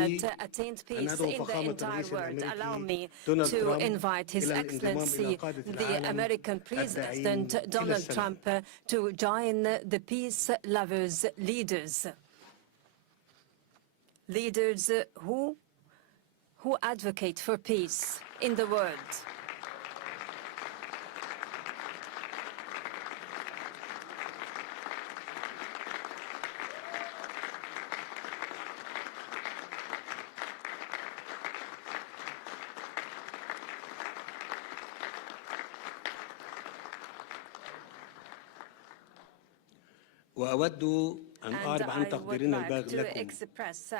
had attained peace in the entire world. Allow me to invite His Excellency, the American President Donald Trump, to join the peace lovers leaders who advocate for peace in the world. وأود أن أعرب عن تقديرنا البالغ لكم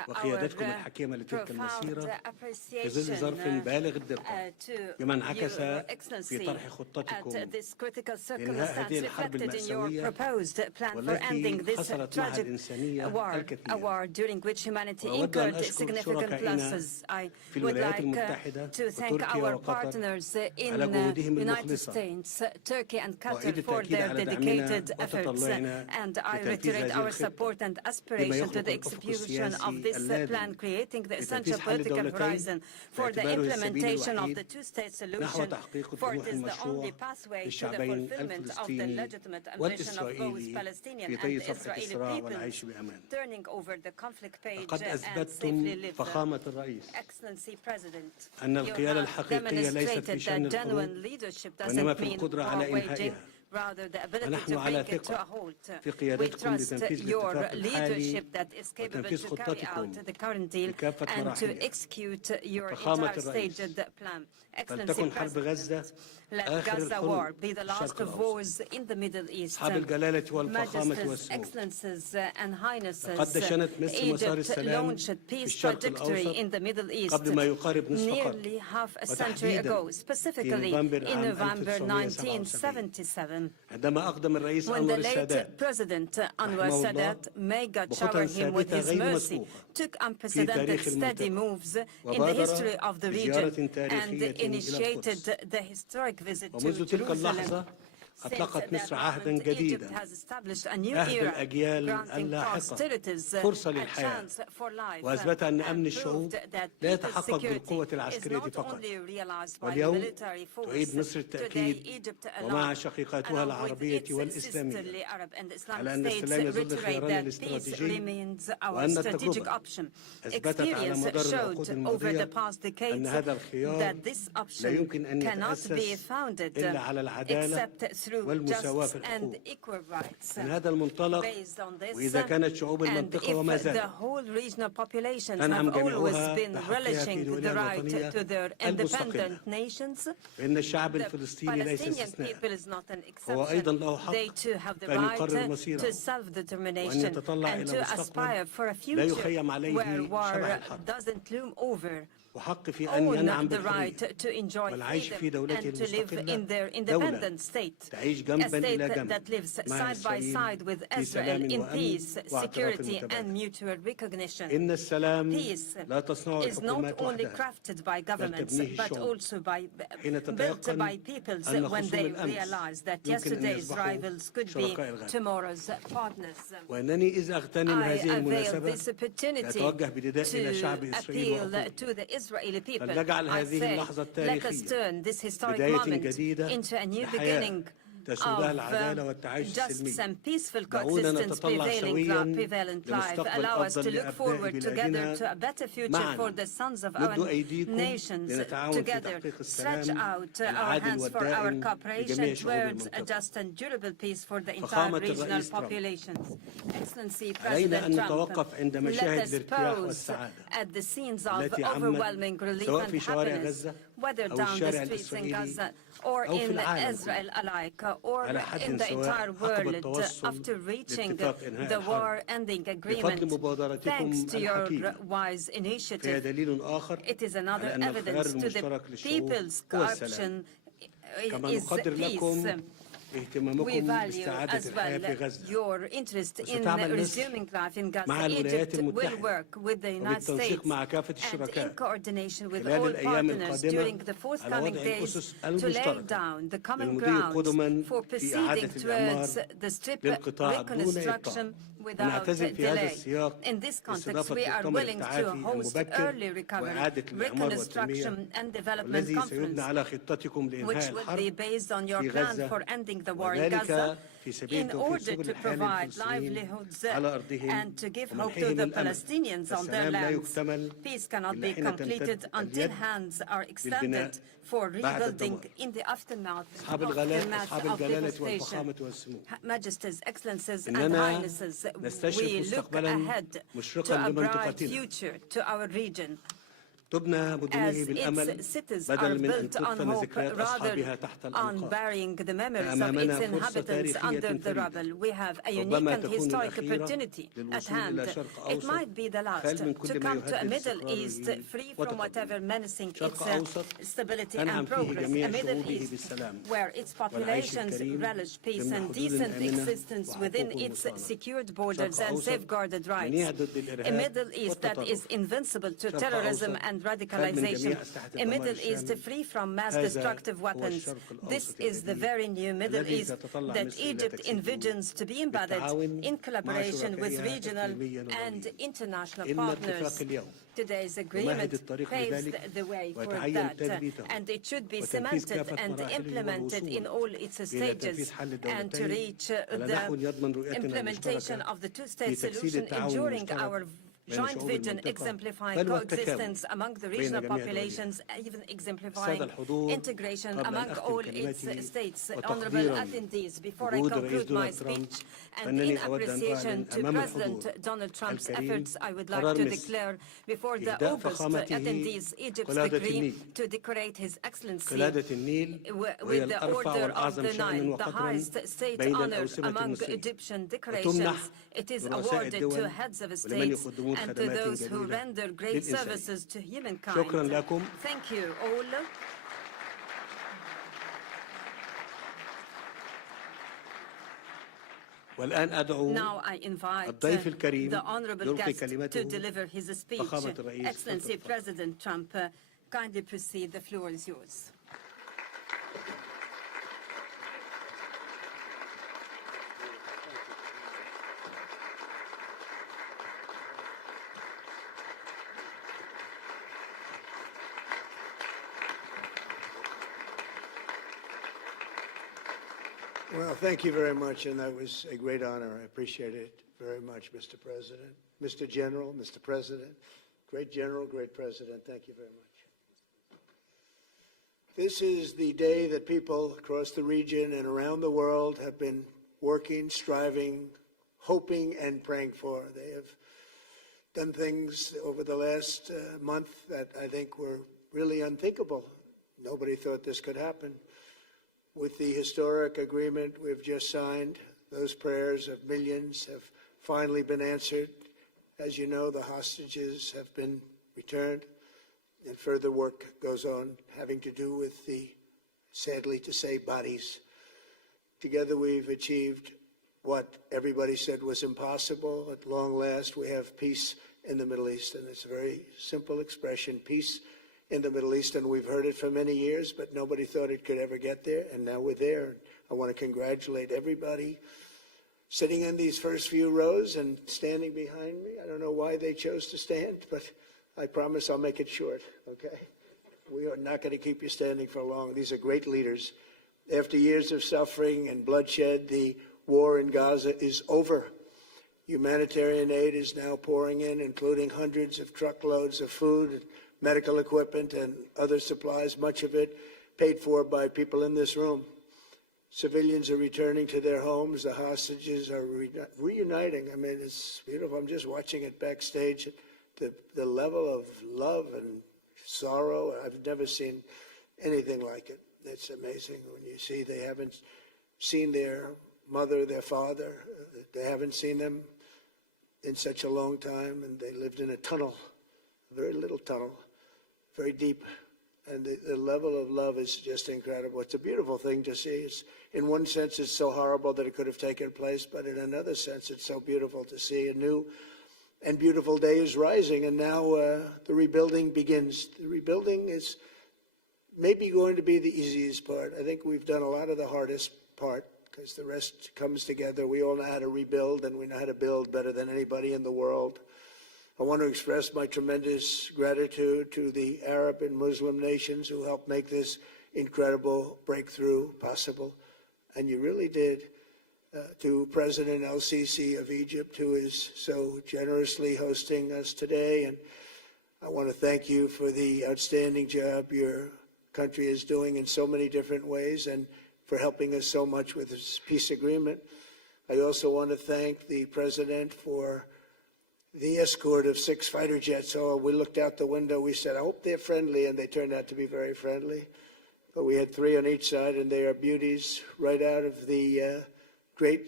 وقيادتكم الحكيمة لتلك المسيرة في ظل ظرف بالغ الدقة بما انعكس في طرح خطتكم لإنهاء هذه الحرب المأساوية والتي خسرت معها الإنسانية الكثير. وأود أن أشكر شركائنا في الولايات المتحدة وتركيا وقطر على جهودهم المخلصة وأعيد التأكيد على دعمنا وتطلعنا لتنفيذ هذه الخطة support and aspiration to the execution of this plan, creating the essential political horizon for the implementation of the two-state solution, for it is the only pathway to the fulfillment of the legitimate ambition of both Palestinian and Israeli peoples, turning over the conflict page and safely live there. Excellency President, you have demonstrated that genuine leadership doesn't mean war waging, rather the ability to bring it to a halt. We trust your leadership that is capable to carry out the current deal and to execute your entire staged plan. Excellency President, let Gaza war be the last of wars in the Middle East. Majesties, Excellencies and Highnesses, Egypt launched peace trajectory in the Middle East nearly half a century ago, specifically in November 1977. When the late President Anwar Sadat, may God shower him with his mercy, took unprecedented steady moves in the history of the region and initiated the historic visit to Jerusalem. أطلقت مصر عهدا جديدا عهد الأجيال اللاحقة فرصة للحياة وأثبت أن أمن الشعوب لا يتحقق بالقوة العسكرية فقط واليوم تعيد مصر التأكيد ومع شقيقاتها العربية والإسلامية على أن السلام يظل خيارنا الاستراتيجي وأن التجربة أثبتت على مدار العقود الماضية أن هذا الخيار لا يمكن أن يتأسس إلا على العدالة والمساواة في الحقوق. من هذا المنطلق وإذا كانت شعوب المنطقة وما زالت تنعم جميعها بحقها في الولاية الوطنية المستقلة فإن الشعب الفلسطيني ليس استثناء هو أيضا له حق أن يقرر مصيره وأن يتطلع إلى مستقبل لا يخيم عليه شبح الحرب وحق في أن ينعم بالحرية والعيش في دولته المستقلة دولة تعيش جنبا إلى جنب مع إسرائيل في سلام وأمن واعتراف المتبادل. إن السلام لا تصنعه الحكومات وحدها بل تبنيه الشعوب حين تتيقن أن خصوم الأمس يمكن أن يصبحوا شركاء الغد. وأنني إذ أغتنم هذه المناسبة أتوجه بنداء إلى شعب إسرائيل Israeli people. I say, let us turn this historic moment into a new beginning of justice and peaceful coexistence prevalent life. Allow us to look forward together to a better future for the sons of our nations. Together, stretch out our hands for our cooperation towards a just and durable peace for the entire regional populations. Excellency President Trump, let us pause at the scenes of overwhelming relief and happiness, whether down the streets in Gaza or in Israel alike, or in the entire world, after reaching the war-ending agreement. Thanks to your wise initiative, it is another evidence to the people's corruption is peace. We value as well your interest in resuming life in Gaza. Egypt will work with the United States and in coordination with all partners during the forthcoming days to lay down the common ground for proceeding towards the strip reconstruction without delay. In this context, we are willing to host early recovery, reconstruction and development conference, which would be based on your plan for ending the war in Gaza, in order to provide livelihoods and to give hope to the Palestinians on their lands. Peace cannot be completed until hands are extended for rebuilding in the aftermath of devastation. Majesties, Excellencies, and Highnesses, we look ahead to a bright future to our region, as its cities are built on hope rather on burying the memories of its inhabitants under the rubble. We have a unique and historic opportunity at hand. It might be the last to come to a Middle East free from whatever menacing its stability and progress, a Middle East where its populations relish peace and decent existence within its secured borders and safeguarded rights, a Middle East that is invincible to terrorism and radicalization, a Middle East free from mass destructive weapons. This is the very new Middle East that Egypt envisions to be embedded in collaboration with regional and international partners. Today's agreement paves the way for that, and it should be cemented and implemented in all its stages, and to reach the implementation of the two-state solution enduring our joint vision, exemplifying coexistence among the regional populations, even exemplifying integration among all its states. Honorable attendees, before I conclude my speech, and in appreciation to President Donald Trump's efforts, I would like to declare before the August attendees Egypt's decree to decorate His Excellency with the Order of the Nile, the highest state honor among Egyptian decorations. It is awarded to heads of states and to those who render great services to humankind. Thank you all. Now I invite the honorable guest to deliver his speech. Excellency President Trump, kindly proceed. The floor is yours. Well, thank you very much, and that was a great honor. I appreciate it very much, Mr. President. Mr. General, Mr. President, great General, great President, thank you very much. This is the day that people across the region and around the world have been working, striving, hoping, and praying for. They have done things over the last month that I think were really unthinkable. Nobody thought this could happen. With the historic agreement we've just signed, those prayers of millions have finally been answered. As you know, the hostages have been returned, and further work goes on having to do with the, sadly to say, bodies. Together we've achieved what everybody said was impossible. At long last, we have peace in the Middle East, and it's a very simple expression, peace in the Middle East, and we've heard it for many years, but nobody thought it could ever get there, and now we're there. I want to congratulate everybody sitting in these first few rows and standing behind me. I don't know why they chose to stand, but I promise I'll make it short, okay? We are not going to keep you standing for long. These are great leaders. After years of suffering and bloodshed, the war in Gaza is over. Humanitarian aid is now pouring in, including hundreds of truckloads of food, medical equipment, and other supplies, much of it paid for by people in this room. Civilians are returning to their homes. The hostages are reuniting. I mean, it's beautiful. I'm just watching it backstage. The level of love and sorrow, I've never seen anything like it. It's amazing when you see they haven't seen their mother, their father. They haven't seen them in such a long time, and they lived in a tunnel, a very little tunnel, very deep, and the level of love is just incredible. It's a beautiful thing to see. In one sense, it's so horrible that it could have taken place, but in another sense, it's so beautiful to see a new and beautiful day is rising, and now the rebuilding begins. The rebuilding is maybe going to be the easiest part. I think we've done a lot of the hardest part, as the rest comes together. We all know how to rebuild, and we know how to build better than anybody in the world. I want to express my tremendous gratitude to the Arab and Muslim nations who helped make this incredible breakthrough possible. And you really did. To President El-Sisi of Egypt, who is so generously hosting us today. And I want to thank you for the outstanding job your country is doing in so many different ways and for helping us so much with this peace agreement. I also want to thank the President for the escort of 6 fighter jets. Oh, we looked out the window, we said, I hope they're friendly, and they turned out to be very friendly. But we had 3 on each side, and they are beauties right out of the great,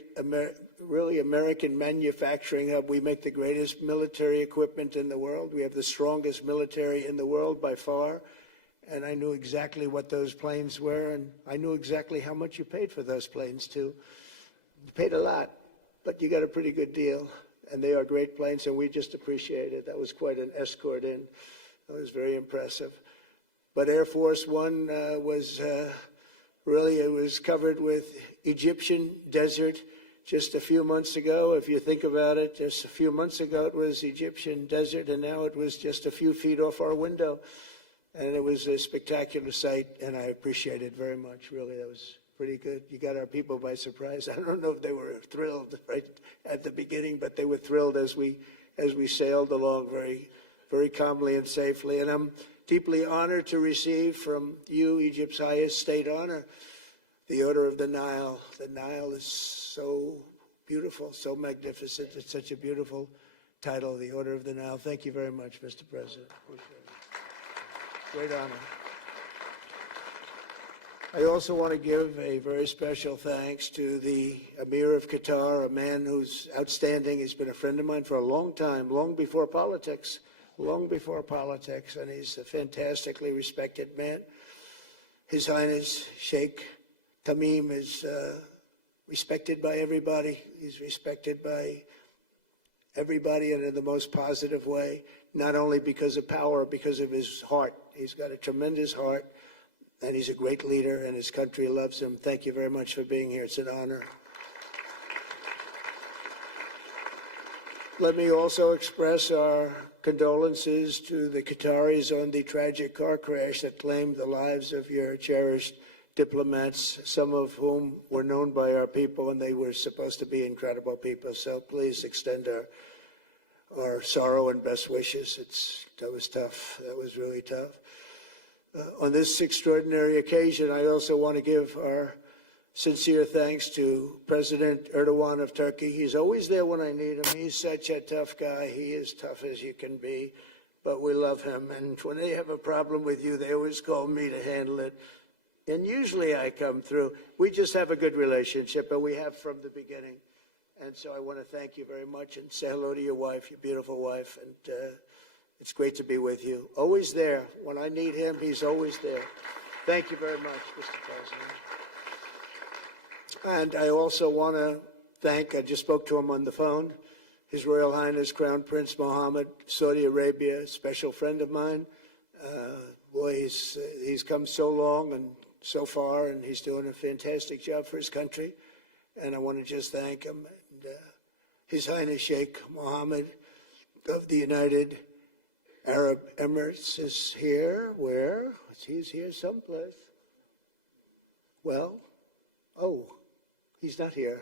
really American manufacturing hub. We make the greatest military equipment in the world. We have the strongest military in the world by far. And I knew exactly what those planes were, and I knew exactly how much you paid for those planes, too. You paid a lot, but you got a pretty good deal. And they are great planes, and we just appreciate it. That was quite an escort in. That was very impressive. But Air Force One was really, it was covered with Egyptian desert just a few months ago. If you think about it, just a few months ago it was Egyptian desert, and now it was just a few feet off our window. And it was a spectacular sight, and I appreciate it very much. Really, that was pretty good. You got our people by surprise. I don't know if they were thrilled right at the beginning, but they were thrilled as we sailed along very, very calmly and safely. And I'm deeply honored to receive from you, Egypt's highest state honor, the Order of the Nile. The Nile is so beautiful, so magnificent. It's such a beautiful title, the Order of the Nile. Thank you very much, Mr. President. Appreciate it. Great honor. I also want to give a very special thanks to the Emir of Qatar, a man who's outstanding. He's been a friend of mine for a long time, long before politics, and he's a fantastically respected man. His Highness Sheikh Tamim is respected by everybody. He's respected by everybody, and in the most positive way, not only because of power, because of his heart. He's got a tremendous heart, and he's a great leader, and his country loves him. Thank you very much for being here. It's an honor. Let me also express our condolences to the Qataris on the tragic car crash that claimed the lives of your cherished diplomats, some of whom were known by our people, and they were supposed to be incredible people. So please extend our sorrow and best wishes. That was tough. That was really tough. On this extraordinary occasion, I also want to give our sincere thanks to President Erdogan of Turkey. He's always there when I need him. He's such a tough guy. He is tough as you can be, but we love him. And when they have a problem with you, they always call me to handle it. And usually I come through. We just have a good relationship, and we have from the beginning. And so I want to thank you very much and say hello to your wife, your beautiful wife. And it's great to be with you. Always there. When I need him, he's always there. Thank you very much, Mr. President. And I also want to thank, I just spoke to him on the phone, His Royal Highness Crown Prince Mohammed, Saudi Arabia, a special friend of mine. Boy, he's come so long and so far, and he's doing a fantastic job for his country. And I want to just thank him. And, His Highness Sheikh Mohammed of the United Arab Emirates is here. Where? He's here someplace. Well, oh, he's not here.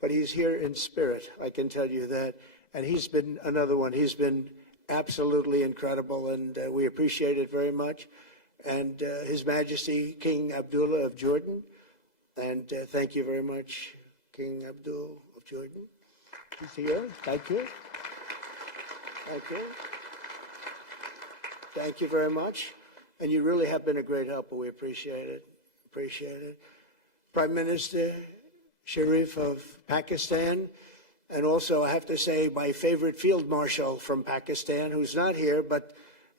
But he's here in spirit, I can tell you that. And he's been another one. He's been absolutely incredible, and we appreciate it very much. And His Majesty King Abdullah of Jordan. And thank you very much, King Abdul of Jordan. He's here. Thank you. Thank you. Thank you very much. And you really have been a great helper. We appreciate it. Appreciate it. Prime Minister Sharif of Pakistan. And also, I have to say, my favorite Field Marshal from Pakistan, who's not here, but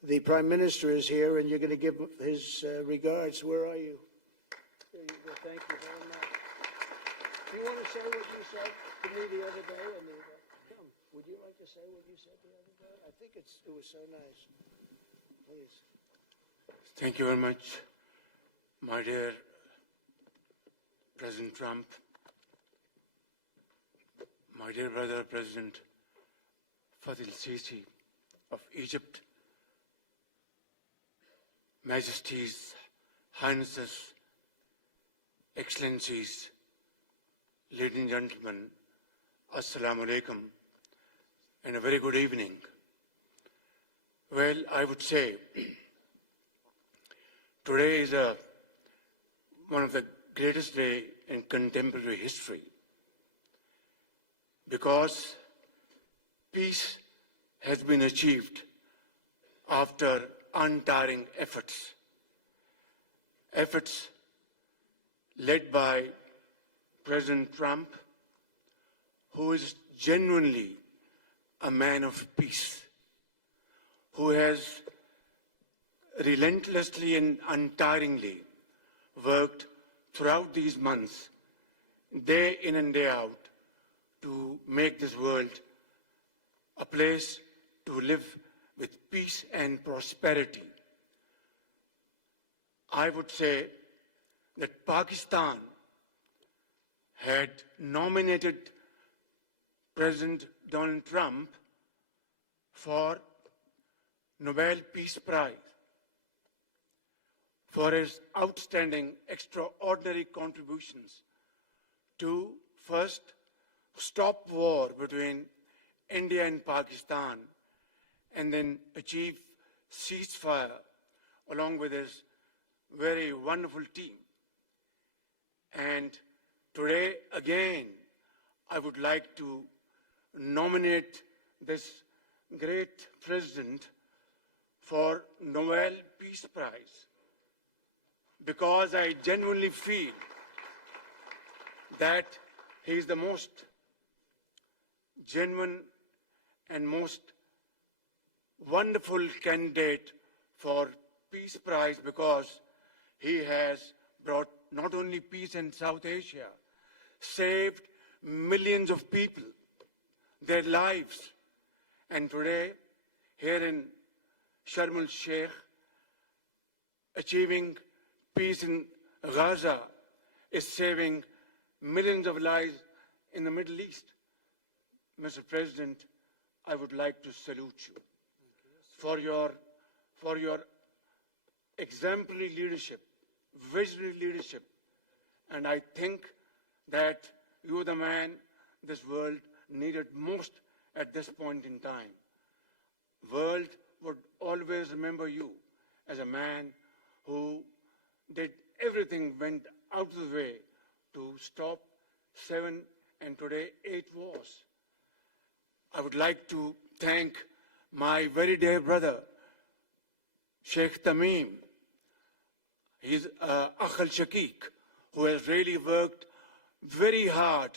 the Prime Minister is here, and you're going to give his regards. Where are you? There you go. Thank you very much. Do you want to say what you said to me the other day? Come, would you like to say what you said the other day? I think it was so nice. Please. Thank you very much, my dear President Trump, my dear brother, President Fadil Sisi of Egypt, Majesties, Highnesses, Excellencies, ladies and gentlemen, Assalamu alaikum, and a very good evening. Well, I would say today is one of the greatest days in contemporary history, because peace has been achieved after untiring efforts led by President Trump, who is genuinely a man of peace, who has relentlessly and untiringly worked throughout these months, day in and day out, to make this world a place to live with peace and prosperity. I would say that Pakistan had nominated President Donald Trump for Nobel Peace Prize for his outstanding, extraordinary contributions to first stop war between India and Pakistan, and then achieve ceasefire along with his very wonderful team. And today, again, I would like to nominate this great president for Nobel Peace Prize, because I genuinely feel that he is the most genuine and most wonderful candidate for Peace Prize, because he has brought not only peace in South Asia, saved millions of people, their lives. And today, here in Sharm el-Sheikh, achieving peace in Gaza is saving millions of lives in the Middle East. Mr. President, I would like to salute you for your exemplary leadership, visionary leadership. And I think that you're the man this world needed most at this point in time. World would always remember you as a man who did everything, went out of the way to stop 7 and today 8 wars. I would like to thank my very dear brother, Sheikh Tamim. He's Akh al-Shaqiq, who has really worked very hard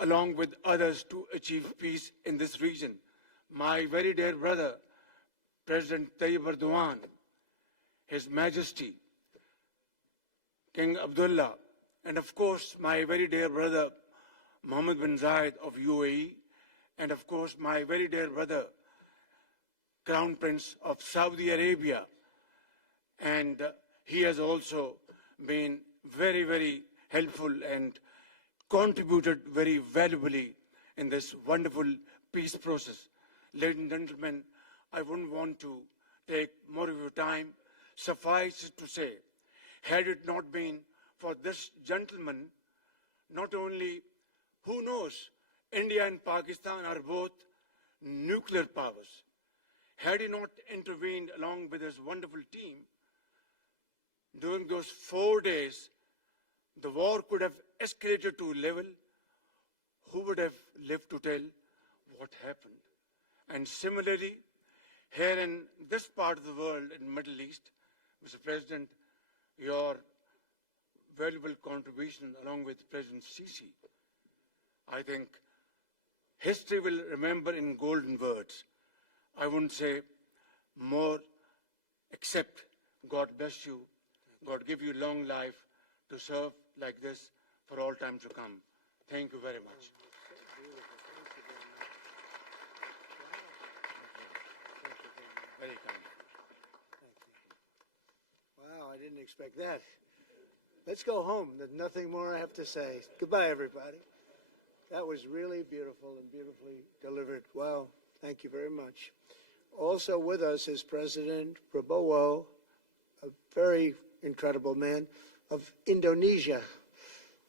along with others to achieve peace in this region. My very dear brother, President Tayyip Erdogan, His Majesty, King Abdullah, and of course my very dear brother, Mohammed bin Zayed of UAE, and of course my very dear brother, Crown Prince of Saudi Arabia. And he has also been very, very helpful and contributed very valuably in this wonderful peace process. Ladies and gentlemen, I wouldn't want to take more of your time. Suffice it to say, had it not been for this gentleman, not only, who knows, India and Pakistan are both nuclear powers. Had he not intervened along with his wonderful team, during those 4 days, the war could have escalated to a level. Who would have lived to tell what happened? And similarly, here in this part of the world, in the Middle East, Mr. President, your valuable contribution along with President Sisi, I think history will remember in golden words. I wouldn't say more, except God bless you, God give you long life to serve like this for all time to come. Thank you very much. Very kind. Wow, I didn't expect that. Let's go home. There's nothing more I have to say. Goodbye, everybody. That was really beautiful and beautifully delivered. Wow, thank you very much. Also with us is President Prabowo, a very incredible man, of Indonesia.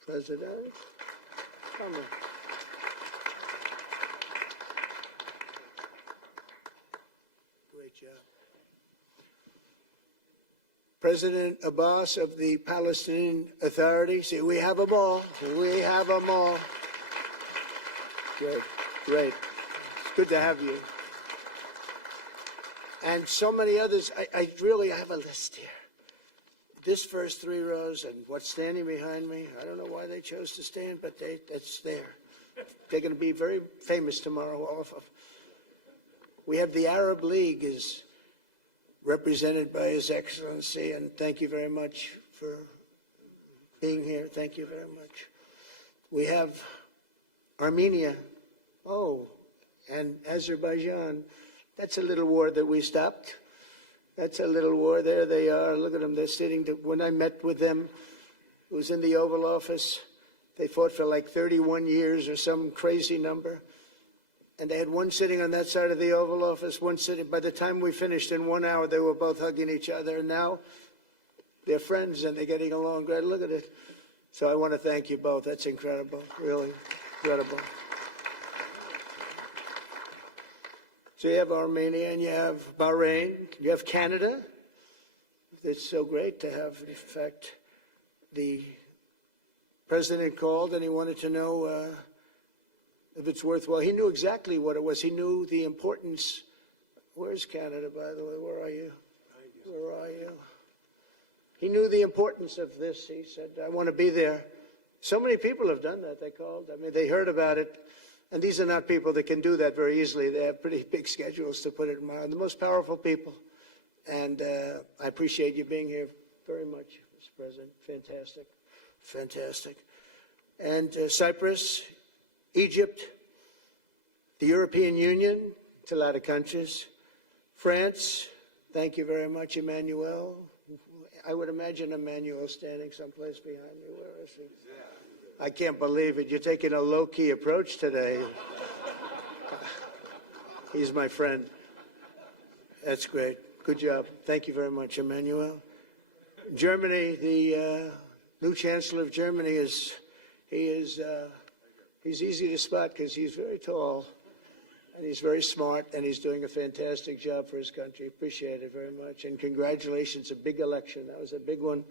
President, come on. Great job. President Abbas of the Palestinian Authority. See, we have them all. We have them all. Great, great. It's good to have you. And so many others. I really have a list here. This first three rows and what's standing behind me, I don't know why they chose to stand, but that's there. They're going to be very famous tomorrow. All of them. We have the Arab League is represented by His Excellency, and thank you very much for being here. Thank you very much. We have Armenia, and Azerbaijan. That's a little war that we stopped. That's a little war. There they are. Look at them. They're sitting. When I met with them, it was in the Oval Office. They fought for like 31 years or some crazy number. And they had one sitting on that side of the Oval Office, one sitting. By the time we finished in 1 hour, they were both hugging each other. And now they're friends and they're getting along great. Look at it. So I want to thank you both. That's incredible. Really incredible. So you have Armenia and you have Bahrain, you have Canada. It's so great to have, in fact, the president called and he wanted to know if it's worthwhile. He knew exactly what it was. He knew the importance. Where's Canada, by the way? Where are you? Where are you? He knew the importance of this. He said, I want to be there. So many people have done that. They called. I mean, they heard about it. And these are not people that can do that very easily. They have pretty big schedules to put it in mind. The most powerful people. And I appreciate you being here very much, Mr. President. Fantastic. Fantastic. And Cyprus, Egypt, the European Union, it's a lot of countries. France, thank you very much, Emmanuel. I would imagine Emmanuel standing someplace behind me. Where is he? I can't believe it. You're taking a low-key approach today. He's my friend. That's great. Good job. Thank you very much, Emmanuel. Germany, the new Chancellor of Germany he's easy to spot because he's very tall and he's very smart and he's doing a fantastic job for his country. Appreciate it very much. And congratulations, a big election. That was a big one.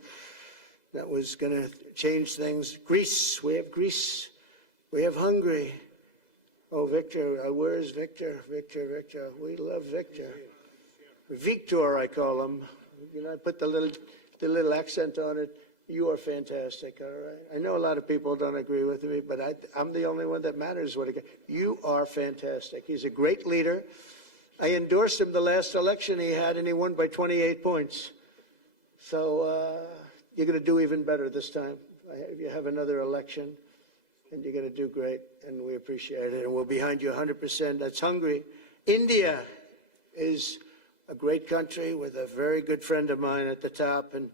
That was going to change things. Greece, we have Greece. We have Hungary. Oh, Victor, where's Victor? Victor. We love Victor. Victor, I call him. You know, I put the little accent on it. You are fantastic, all right? I know a lot of people don't agree with me, but I'm the only one that matters. You are fantastic. He's a great leader. I endorsed him the last election he had, and he won by 28 points. So, you're going to do even better this time. You have another election, and you're going to do great, and we appreciate it. And we're behind you 100%. That's Hungary. India is a great country with a very good friend of mine at the top, and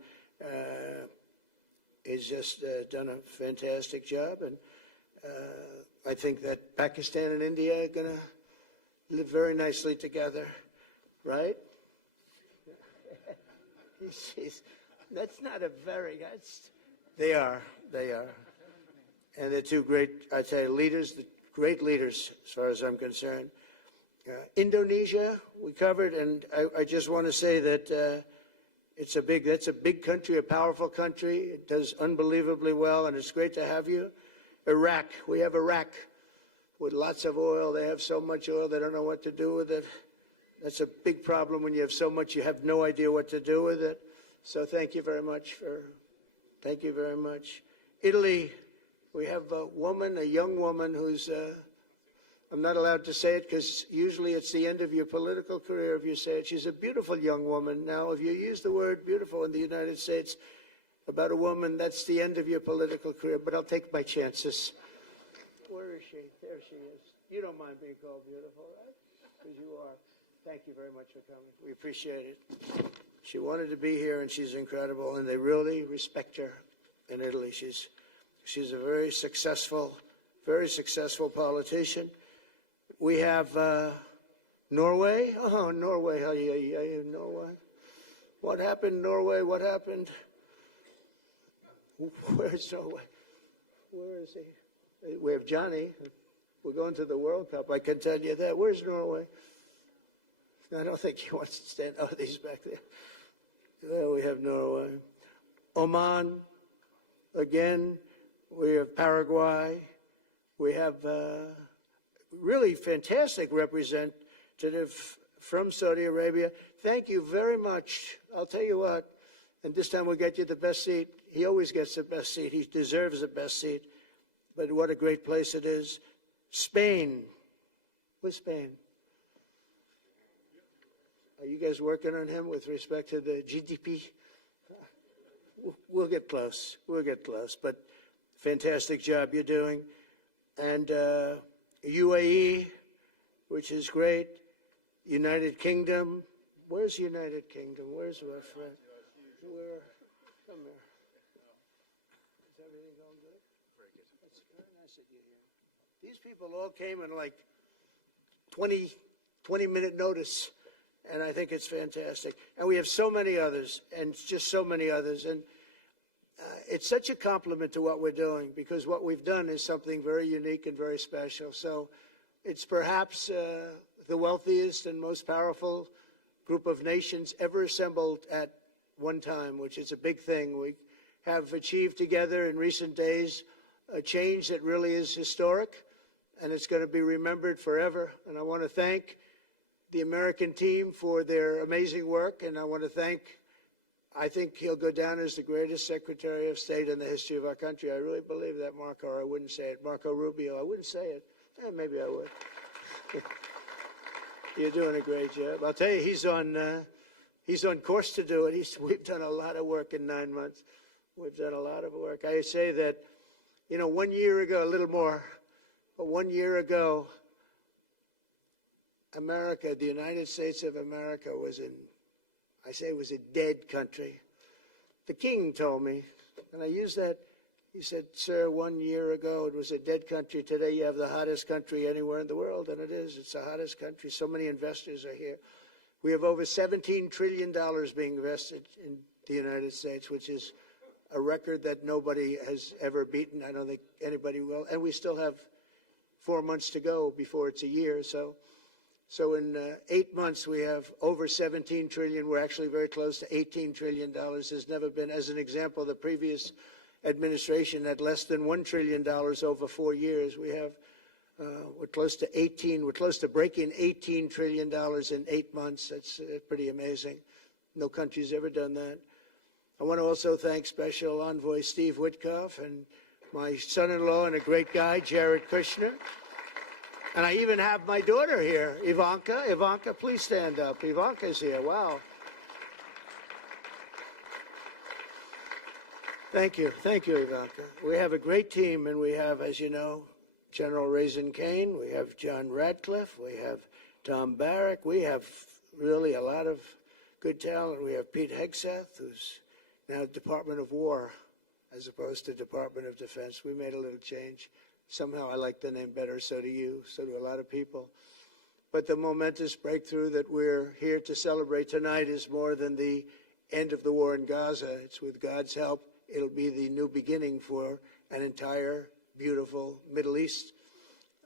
he's just done a fantastic job. And I think that Pakistan and India are going to live very nicely together, right? That's not a very, they are. And they're two great, I'd say, leaders, great leaders as far as I'm concerned. Indonesia, we covered, and I just want to say that that's a big country, a powerful country. It does unbelievably well, and it's great to have you. Iraq, we have Iraq with lots of oil. They have so much oil, they don't know what to do with it. That's a big problem when you have so much, you have no idea what to do with it. So thank you very much thank you very much. Italy, we have a young woman who's, I'm not allowed to say it because usually it's the end of your political career if you say it. She's a beautiful young woman. Now, if you use the word beautiful in the United States about a woman, that's the end of your political career, but I'll take my chances. Where is she? There she is. You don't mind being called beautiful, right? Because you are. Thank you very much for coming. We appreciate it. She wanted to be here, and she's incredible, and they really respect her in Italy. She's a very successful very successful politician. We have Norway. Oh, Norway. Norway. What happened, Norway? What happened? Where's Norway? Where is he? We have Johnny. We're going to the World Cup. I can tell you that. Where's Norway? I don't think he wants to stand. Oh, he's back there. There we have Norway. Oman. Again, we have Paraguay. We have really fantastic representative from Saudi Arabia. Thank you very much. I'll tell you what, and this time we'll get you the best seat. He always gets the best seat. He deserves the best seat. But what a great place it is. Spain. Where's Spain? Are you guys working on him with respect to the GDP? We'll get close. We'll get close. But fantastic job you're doing. And UAE, which is great. United Kingdom. Where's United Kingdom? Where's my friend? Where? Come here. Is everything going good? Very good. It's very nice that you're here. These people all came in like 20-minute notice. And I think it's fantastic. And we have so many others, and just so many others. And it's such a compliment to what we're doing, because what we've done is something very unique and very special. So it's perhaps the wealthiest and most powerful group of nations ever assembled at one time, which is a big thing. We have achieved together in recent days a change that really is historic, and it's going to be remembered forever. And I want to thank the American team for their amazing work, and I want to thank, I think he'll go down as the greatest Secretary of State in the history of our country. I really believe that, Marco, or I wouldn't say it. Marco Rubio, I wouldn't say it. Maybe I would. You're doing a great job. I'll tell you, he's on course to do it. We've done a lot of work in 9 months. We've done a lot of work. I say that, 1 year ago, a little more, but 1 year ago, America, the United States of America was a dead country. The king told me, and I use that, he said, sir, 1 year ago it was a dead country. Today you have the hottest country anywhere in the world, and it is. It's the hottest country. So many investors are here. We have over $17 trillion being invested in the United States, which is a record that nobody has ever beaten. I don't think anybody will. And we still have 4 months to go before it's a year. So in 8 months, we have over 17 trillion. We're actually very close to $18 trillion. There's never been, as an example, the previous administration had less than $1 trillion over 4 years. We have, we're close to breaking $18 trillion in 8 months. That's pretty amazing. No country's ever done that. I want to also thank Special Envoy Steve Witkoff and my son-in-law and a great guy, Jared Kushner. And I even have my daughter here, Ivanka. Ivanka, please stand up. Ivanka's here. Wow. Thank you. Thank you, Ivanka. We have a great team, and we have, as you know, General Raisin Kane. We have John Radcliffe. We have Tom Barrack. We have really a lot of good talent. We have Pete Hegseth, who's now Department of War as opposed to Department of Defense. We made a little change. Somehow I like the name better, so do you, so do a lot of people. But the momentous breakthrough that we're here to celebrate tonight is more than the end of the war in Gaza. It's with God's help, it'll be the new beginning for an entire beautiful Middle East.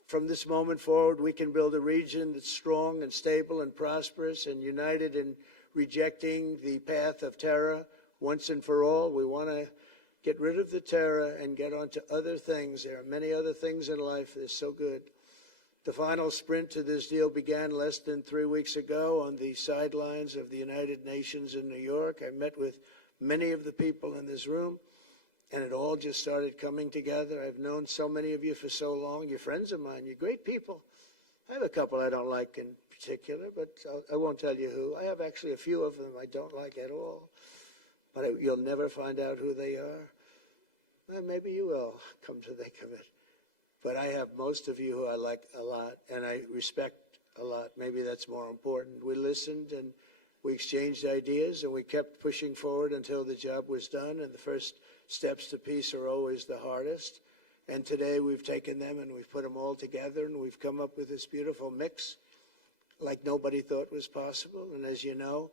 From this moment forward, we can build a region that's strong and stable and prosperous and united in rejecting the path of terror once and for all. We want to get rid of the terror and get on to other things. There are many other things in life that are so good. The final sprint to this deal began less than 3 weeks ago on the sidelines of the United Nations in New York. I met with many of the people in this room, and it all just started coming together. I've known so many of you for so long. You're friends of mine. You're great people. I have a couple I don't like in particular, but I won't tell you who. I have actually a few of them I don't like at all, but you'll never find out who they are. Well, maybe you will, come to think of it. But I have most of you who I like a lot, and I respect a lot. Maybe that's more important. We listened, and we exchanged ideas, and we kept pushing forward until the job was done, and the first steps to peace are always the hardest. And today we've taken them and we've put them all together and we've come up with this beautiful mix like nobody thought was possible. And as you know,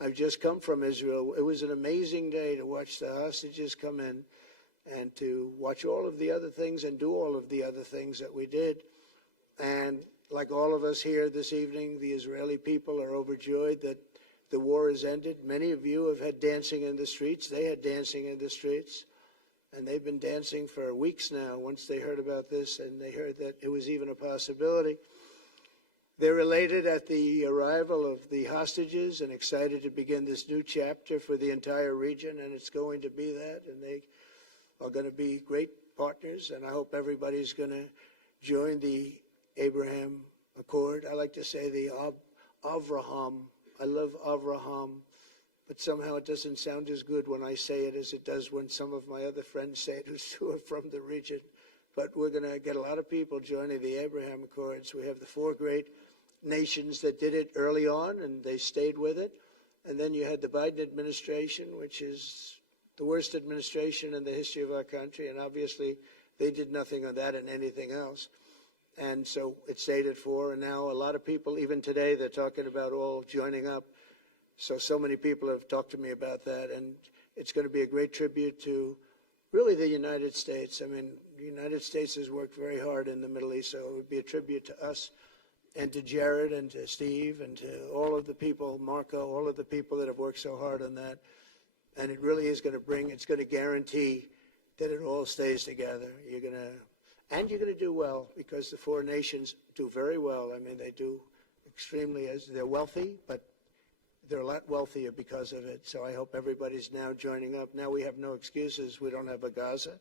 I've just come from Israel. It was an amazing day to watch the hostages come in and to watch all of the other things and do all of the other things that we did. And like all of us here this evening, the Israeli people are overjoyed that the war has ended. Many of you have had dancing in the streets. They had dancing in the streets. And they've been dancing for weeks now once they heard about this and they heard that it was even a possibility. They're elated at the arrival of the hostages and excited to begin this new chapter for the entire region, and it's going to be that, and they are going to be great partners, and I hope everybody's going to join the Abraham Accord. I like to say the Avraham. I love Avraham, but somehow it doesn't sound as good when I say it as it does when some of my other friends say it who are from the region. But we're going to get a lot of people joining the Abraham Accords. We have the four great nations that did it early on, and they stayed with it. And then you had the Biden administration, which is the worst administration in the history of our country, and obviously they did nothing on that and anything else. And so it stayed at four, and now a lot of people, even today, they're talking about all joining up. So many people have talked to me about that, and it's going to be a great tribute to really the United States. I mean, the United States has worked very hard in the Middle East, so it would be a tribute to us and to Jared and to Steve and to all of the people, Marco, all of the people that have worked so hard on that. And it really is going to it's going to guarantee that it all stays together. You're going to do well because the four nations do very well. I mean, they do extremely, as they're wealthy, but they're a lot wealthier because of it. So I hope everybody's now joining up. Now we have no excuses. We don't have a Gaza,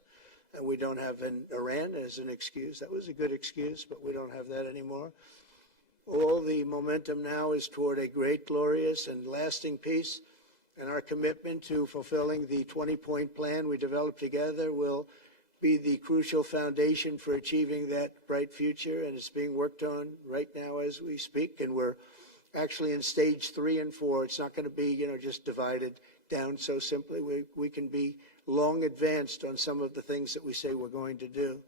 and we don't have an Iran as an excuse. That was a good excuse, but we don't have that anymore. All the momentum now is toward a great, glorious, and lasting peace, and our commitment to fulfilling the 20-point plan we developed together will be the crucial foundation for achieving that bright future, and it's being worked on right now as we speak, and we're actually in stage 3 and 4. It's not going to be, just divided down so simply. We can be long advanced on some of the things that we say we're going to do.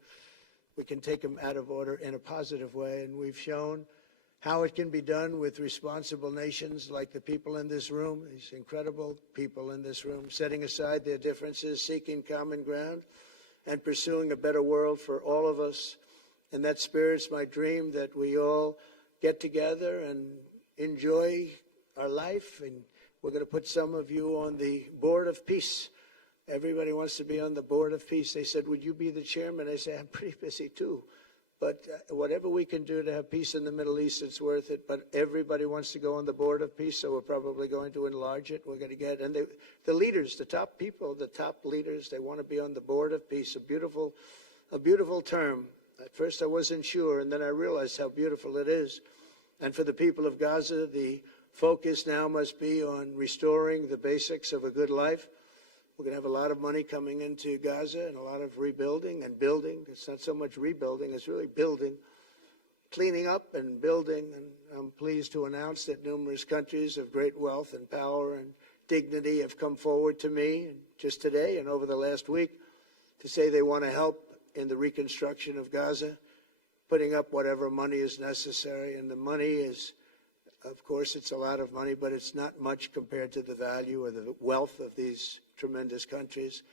We can take them out of order in a positive way, and we've shown how it can be done with responsible nations like the people in this room, these incredible people in this room, setting aside their differences, seeking common ground, and pursuing a better world for all of us. And that spirit's my dream, that we all get together and enjoy our life. And we're going to put some of you on the Board of Peace. Everybody wants to be on the Board of Peace. They said, would you be the chairman? I say, I'm pretty busy too. But whatever we can do to have peace in the Middle East, it's worth it. But everybody wants to go on the Board of Peace, so we're probably going to enlarge it. We're going to get, and the leaders, the top people, the top leaders, they want to be on the Board of Peace. A beautiful term. At first I wasn't sure, and then I realized how beautiful it is. And for the people of Gaza, the focus now must be on restoring the basics of a good life. We're going to have a lot of money coming into Gaza and a lot of rebuilding and building. It's not so much rebuilding, it's really building, cleaning up and building. And I'm pleased to announce that numerous countries of great wealth and power and dignity have come forward to me just today and over the last week to say they want to help in the reconstruction of Gaza, putting up whatever money is necessary. And the money is, of course, it's a lot of money, but it's not much compared to the value or the wealth of these tremendous countries,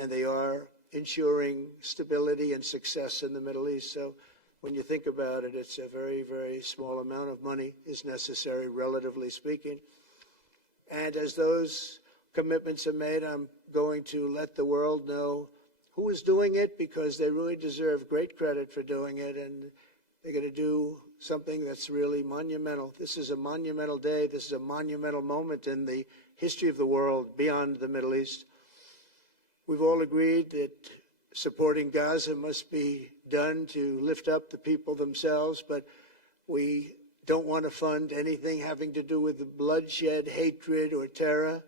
and they are ensuring stability and success in the Middle East. So when you think about it, it's a very, very small amount of money is necessary, relatively speaking. And as those commitments are made, I'm going to let the world know who is doing it, because they really deserve great credit for doing it, and they're going to do something that's really monumental. This is a monumental day. This is a monumental moment in the history of the world beyond the Middle East. We've all agreed that supporting Gaza must be done to lift up the people themselves, but we don't want to fund anything having to do with bloodshed, hatred, or terror,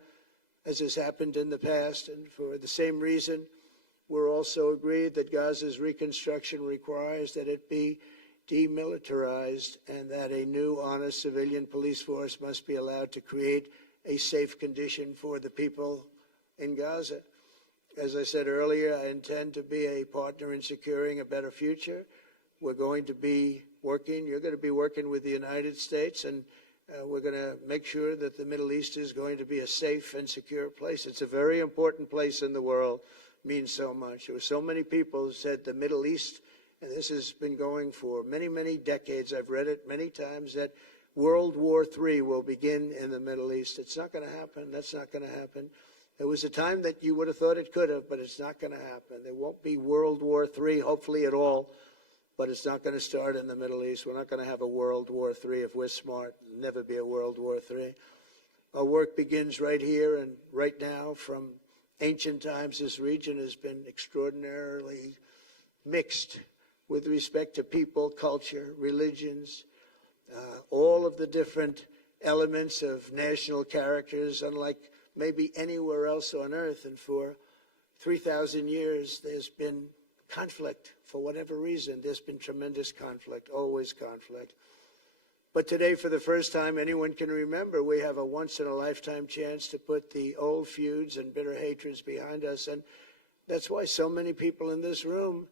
as has happened in the past. And for the same reason, we're also agreed that Gaza's reconstruction requires that it be demilitarized and that a new, honest civilian police force must be allowed to create a safe condition for the people in Gaza. as I said earlier, I intend to be a partner in securing a better future. We're going to be working, you're going to be working with the United States, and we're going to make sure that the Middle East is going to be a safe and secure place. It's a very important place in the world, means so much. There were so many people who said the Middle East, and this has been going for many, many decades. I've read it many times, that World War III will begin in the Middle East. It's not going to happen. That's not going to happen. There was a time that you would have thought it could have, but it's not going to happen. There won't be World War III, hopefully at all, but it's not going to start in the Middle East. We're not going to have a World War III if we're smart. There'll never be a World War III. Our work begins right here and right now. From ancient times, this region has been extraordinarily mixed with respect to people, culture, religions, all of the different elements of national characters, unlike maybe anywhere else on earth. And for 3,000 years, there's been conflict. For whatever reason, there's been tremendous conflict, always conflict. But today, for the first time anyone can remember, we have a once-in-a-lifetime chance to put the old feuds and bitter hatreds behind us. And that's why so many people in this room,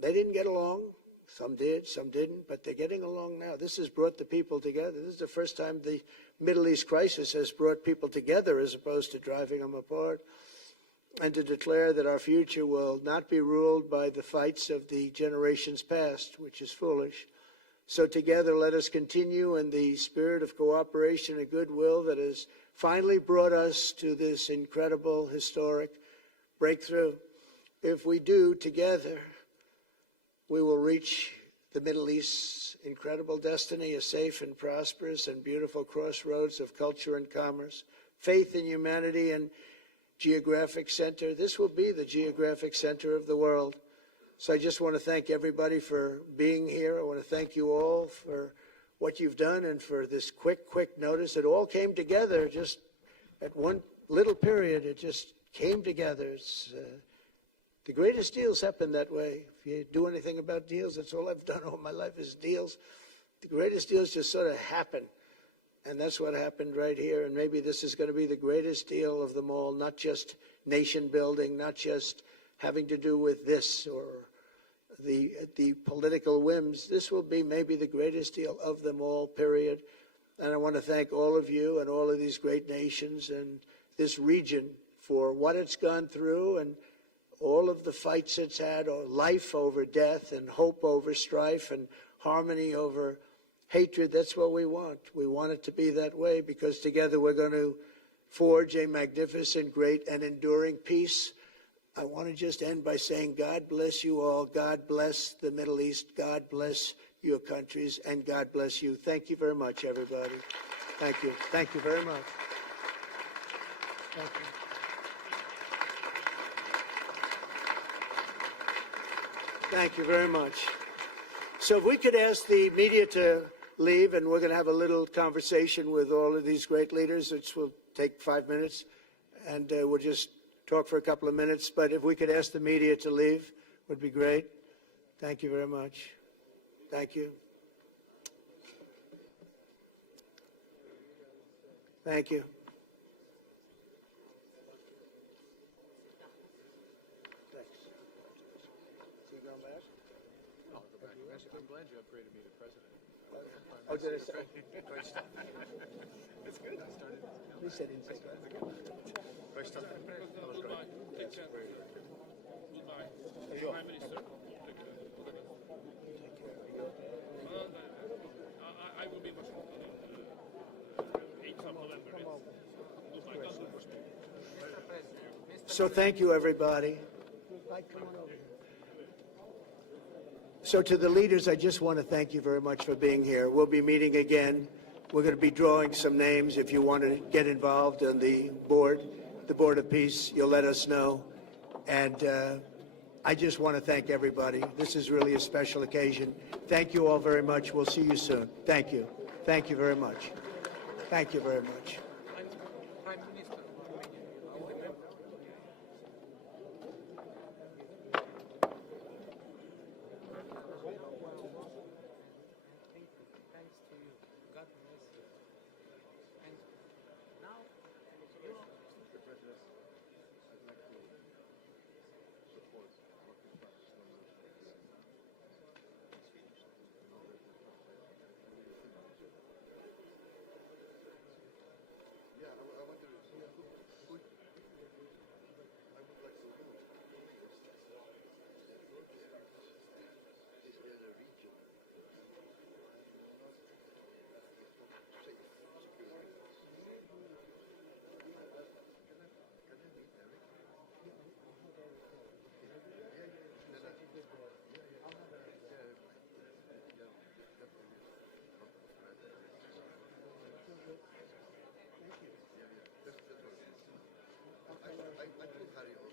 they didn't get along. Some did, some didn't, but they're getting along now. This has brought the people together. This is the first time the Middle East crisis has brought people together as opposed to driving them apart. And to declare that our future will not be ruled by the fights of the generations past, which is foolish. So together, let us continue in the spirit of cooperation and goodwill that has finally brought us to this incredible, historic breakthrough. If we do together, we will reach the Middle East's incredible destiny, a safe and prosperous and beautiful crossroads of culture and commerce, faith in humanity and geographic center. This will be the geographic center of the world. So I just want to thank everybody for being here. I want to thank you all for what you've done and for this quick notice. It all came together just at one little period. It just came together. It's, the greatest deals happen that way. If you do anything about deals, that's all I've done all my life is deals. The greatest deals just sort of happen. And that's what happened right here. And maybe this is going to be the greatest deal of them all, not just nation building, not just having to do with this or the political whims. This will be maybe the greatest deal of them all, period. And I want to thank all of you and all of these great nations and this region for what it's gone through and all of the fights it's had, or life over death and hope over strife and harmony over hatred. That's what we want. We want it to be that way because together we're going to forge a magnificent, great, and enduring peace. I want to just end by saying God bless you all. God bless the Middle East. God bless your countries. And God bless you. Thank you very much, everybody. Thank you. Thank you very much. Thank you. Thank you very much. So if we could ask the media to leave, and we're going to have a little conversation with all of these great leaders, which will take 5 minutes, and we'll just talk for a couple of minutes. But if we could ask the media to leave, would be great. Thank you very much. Thank you. Thank you. I'm glad you upgraded me to president. Oh, did I say? Great stuff. It's good. I started. He said he said Great stuff. That was great. That's great. Goodbye. Sure. Prime Minister. I will be in Washington 8th of November. Goodbye. God bless. So thank you, everybody. So to the leaders, I just want to thank you very much for being here. We'll be meeting again. We're going to be drawing some names. If you want to get involved on the Board of Peace, you'll let us know. And I just want to thank everybody. This is really a special occasion. Thank you all very much. We'll see you soon. Thank you. Thank you very much. Thank you very much. Prime Minister. Thanks to you. God bless you. And now, Mr. President, I'd like to Carry on.